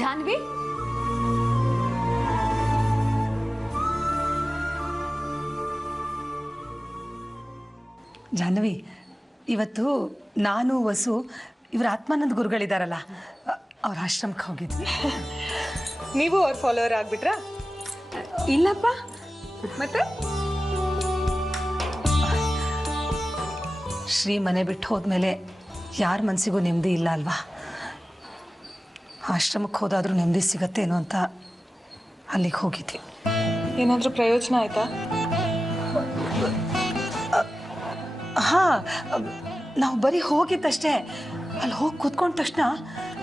ಜಾನ್ವಿ, ಜಾಹ್ನವಿ, ಇವತ್ತು ನಾನು ವಸು ಇವರ ಆತ್ಮಾನಂದ ಗುರುಗಳಿದಾರಲ್ಲ, ಅವ್ರ ಆಶ್ರಮಕ್ಕೆ ಹೋಗಿದ್ವಿ. ನೀವು ಅವ್ರ ಫಾಲೋವರ್ ಆಗ್ಬಿಟ್ರಾ? ಇಲ್ಲಪ್ಪ. ಮತ್ತೆ ಶ್ರೀ ಮನೆ ಬಿಟ್ಟು ಹೋದ್ಮೇಲೆ ಯಾರ ಮನಸ್ಸಿಗೂ ನೆಮ್ಮದಿ ಇಲ್ಲ ಅಲ್ವಾ? ಆಶ್ರಮಕ್ಕೆ ಹೋದಾದ್ರೂ ನೆಮ್ಮದಿ ಸಿಗತ್ತೇನೋ ಅಂತ ಅಲ್ಲಿಗೆ ಹೋಗಿದ್ವಿ. ಏನಾದರೂ ಪ್ರಯೋಜನ ಆಯ್ತಾ? ಹಾಂ, ನಾವು ಬರೀ ಹೋಗಿದ್ದಷ್ಟೇ. ಅಲ್ಲಿ ಹೋಗಿ ಕೂತ್ಕೊಂಡ ತಕ್ಷಣ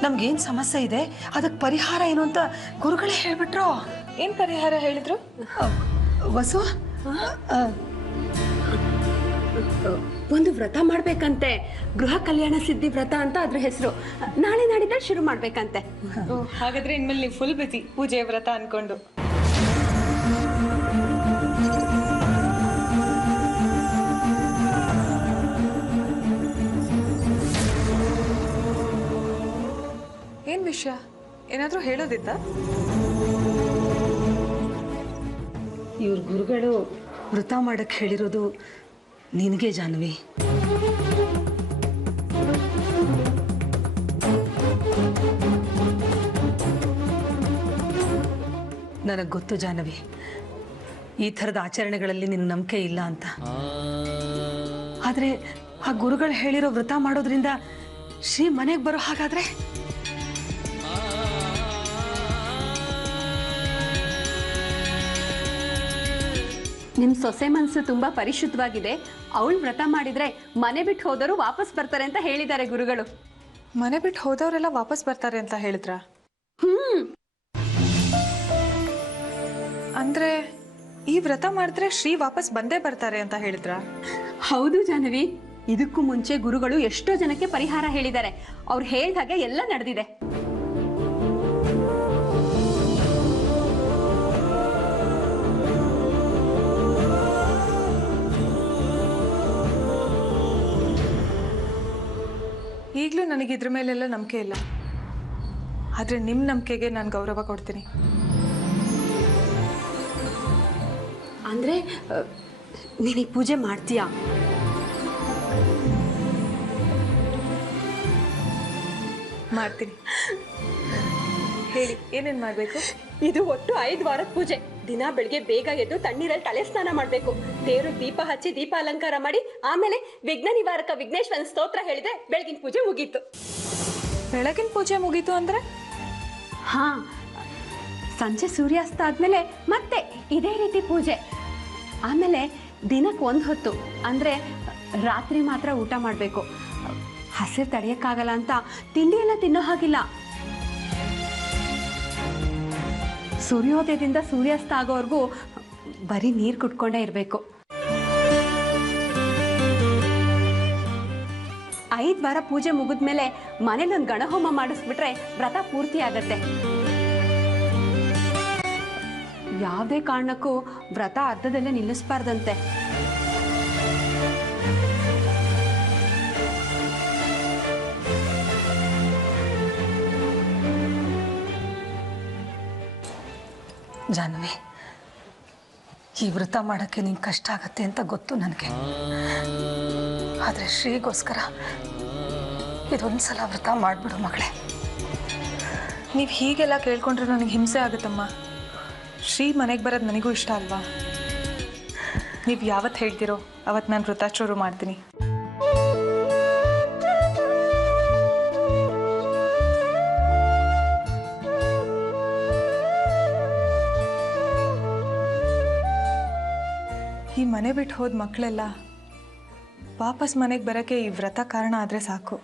ನಮ್ಗೇನು ಸಮಸ್ಯೆ ಇದೆ, ಅದಕ್ಕೆ ಪರಿಹಾರ ಏನು ಅಂತ ಗುರುಗಳೇ ಹೇಳ್ಬಿಟ್ರು. ಏನು ಪರಿಹಾರ ಹೇಳಿದ್ರು? ವಸು, ಒಂದು ವ್ರತ ಮಾಡ್ಬೇಕಂತೆ, ಗೃಹ ಕಲ್ಯಾಣ ಸಿದ್ಧಿ ವ್ರತ ಅಂತ ಅದ್ರ ಹೆಸರು. ನಾಳೆ ನಾಡಿದ್ದಲ್ಲಿ ಶುರು ಮಾಡ್ಬೇಕಂತೆ. ಹಾಗಾದ್ರೆ ಇನ್ಮೇಲೆ ನೀವು ಫುಲ್ ಬಿಸಿ ಪೂಜೆ ವ್ರತ ಅನ್ಕೊಂಡು. ಏನ್ ವಿಷಯ? ಏನಾದರೂ ಹೇಳೋದಿತ್ತಾ? ಇವ್ರ ಗುರುಗಳು ವ್ರತ ಮಾಡಕ್ಕೆ ಹೇಳಿರೋದು ನಿನಗೆ ಜಾಹ್ನವಿ. ನನಗೆ ಗೊತ್ತು ಜಾಹ್ನವಿ, ಈ ಥರದ ಆಚರಣೆಗಳಲ್ಲಿ ನಿನ್ನ ನಂಬಿಕೆ ಇಲ್ಲ ಅಂತ. ಆದರೆ ಆ ಗುರುಗಳು ಹೇಳಿರೋ ವ್ರತ ಮಾಡೋದ್ರಿಂದ ಶ್ರೀ ಮನೆಗೆ ಬರೋ ಹಾಗಾದ್ರೆ ನಿಮ್ಮ ಸೊಸೆ ಮನಸ್ಸು ತುಂಬಾ ಪರಿಶುದ್ಧವಾಗಿದೆ. ಅವಳು ವ್ರತ ಮಾಡಿದ್ರೆ ಮನೆ ಬಿಟ್ಟು ಹೋದವರು ವಾಪಸ್ ಬರ್ತಾರೆ ಅಂತ ಹೇಳಿದ್ದಾರೆ ಗುರುಗಳು. ಮನೆ ಬಿಟ್ಟು ಹೋದವರೆಲ್ಲ ವಾಪಸ್ ಬರ್ತಾರೆ ಅಂತ ಹೇಳಿದ್ರ? ಅಂದ್ರೆ ಈ ವ್ರತ ಮಾಡಿದ್ರೆ ಶ್ರೀ ವಾಪಸ್ ಬಂದೇ ಬರ್ತಾರೆ ಅಂತ ಹೇಳಿದ್ರ? ಹೌದು ಜಾಹ್ನವಿ, ಇದಕ್ಕೂ ಮುಂಚೆ ಗುರುಗಳು ಎಷ್ಟೋ ಜನಕ್ಕೆ ಪರಿಹಾರ ಹೇಳಿದ್ದಾರೆ. ಅವ್ರು ಹೇಳಿದ ಹಾಗೆ ಎಲ್ಲ ನಡೆದಿದೆ. ಈಗಲೂ ನನಗೆ ಇದ್ರ ಮೇಲೆಲ್ಲ ನಂಬಿಕೆ ಇಲ್ಲ. ಆದರೆ ನಿಮ್ಮ ನಂಬಿಕೆಗೆ ನಾನು ಗೌರವ ಕೊಡ್ತೀನಿ. ಅಂದ್ರೆ ನೀನೀಗ ಪೂಜೆ ಮಾಡ್ತೀಯಾ? ಮಾಡ್ತೀನಿ. ಹೇಳಿ, ಏನೇನು ಮಾಡಬೇಕು? ಇದು ಒಟ್ಟು 5 ವಾರದ ಪೂಜೆ. ದಿನ ಬೆಳಿಗ್ಗೆ ಬೇಗ ಎದ್ದು ತಣ್ಣೀರಲ್ಲಿ ತಲೆ ಸ್ನಾನ ಮಾಡಬೇಕು. ದೇವ್ರ ದೀಪ ಹಚ್ಚಿ ದೀಪ ಅಲಂಕಾರ ಮಾಡಿ ಆಮೇಲೆ ವಿಘ್ನ ನಿವಾರಕ ವಿಘ್ನೇಶ್ವರನ ಸ್ತೋತ್ರ ಹೇಳಿದ್ರೆ ಬೆಳಗಿನ ಪೂಜೆ ಮುಗೀತು. ಬೆಳಗಿನ ಪೂಜೆ ಮುಗೀತು ಅಂದ್ರೆ? ಹಾ, ಸಂಜೆ ಸೂರ್ಯಾಸ್ತ ಆದ್ಮೇಲೆ ಮತ್ತೆ ಇದೇ ರೀತಿ ಪೂಜೆ. ಆಮೇಲೆ ದಿನಕ್ಕೆ 1 ಹೊತ್ತು ಅಂದ್ರೆ ರಾತ್ರಿ ಮಾತ್ರ ಊಟ ಮಾಡಬೇಕು. ಹಸಿರು ತಡೆಯಕ್ಕಾಗಲ್ಲ ಅಂತ ತಿಂಡಿ ಎಲ್ಲ ತಿನ್ನೋ ಹಾಗಿಲ್ಲ. ಸೂರ್ಯೋದಯದಿಂದ ಸೂರ್ಯಾಸ್ತ ಆಗೋವರೆಗೂ ಬರೀ ನೀರು ಕುಟ್ಕೊಂಡೇ ಇರಬೇಕು. 5 ವಾರ ಪೂಜೆ ಮುಗಿದ್ಮೇಲೆ ಮನೇಲೊಂದು ಗಣಹೋಮ ಮಾಡಿಸ್ಬಿಟ್ರೆ ವ್ರತ ಪೂರ್ತಿ ಆಗತ್ತೆ. ಯಾವುದೇ ಕಾರಣಕ್ಕೂ ವ್ರತ ಅರ್ಧದಲ್ಲೇ ನಿಲ್ಲಿಸಬಾರ್ದಂತೆ. ಜಾಹ್ನವಿ, ಈ ವ್ರತ ಮಾಡೋಕ್ಕೆ ನಿಂಗೆ ಕಷ್ಟ ಆಗತ್ತೆ ಅಂತ ಗೊತ್ತು ನನಗೆ. ಆದರೆ ಶ್ರೀಗೋಸ್ಕರ ಇದೊಂದ್ಸಲ ವ್ರತ ಮಾಡಿಬಿಡು ಮಗಳೇ. ನೀವು ಹೀಗೆಲ್ಲ ಕೇಳ್ಕೊಂಡ್ರೆ ನನಗೆ ಹಿಂಸೆ ಆಗುತ್ತಮ್ಮ. ಶ್ರೀ ಮನೆಗೆ ಬರೋದು ನನಗೂ ಇಷ್ಟ ಅಲ್ವಾ? ನೀವು ಯಾವತ್ತು ಹೇಳ್ತೀರೋ ಅವತ್ತು ನಾನು ವ್ರತ ಶುರು ಮಾಡ್ತೀನಿ. ಈ ಮನೆ ಬಿಟ್ಟು ಹೋದ ಮಕ್ಕಳೆಲ್ಲ ವಾಪಸ್ ಮನೆಗೆ ಬರೋಕ್ಕೆ ಈ ವ್ರತ ಕಾರಣ ಆದರೆ ಸಾಕು.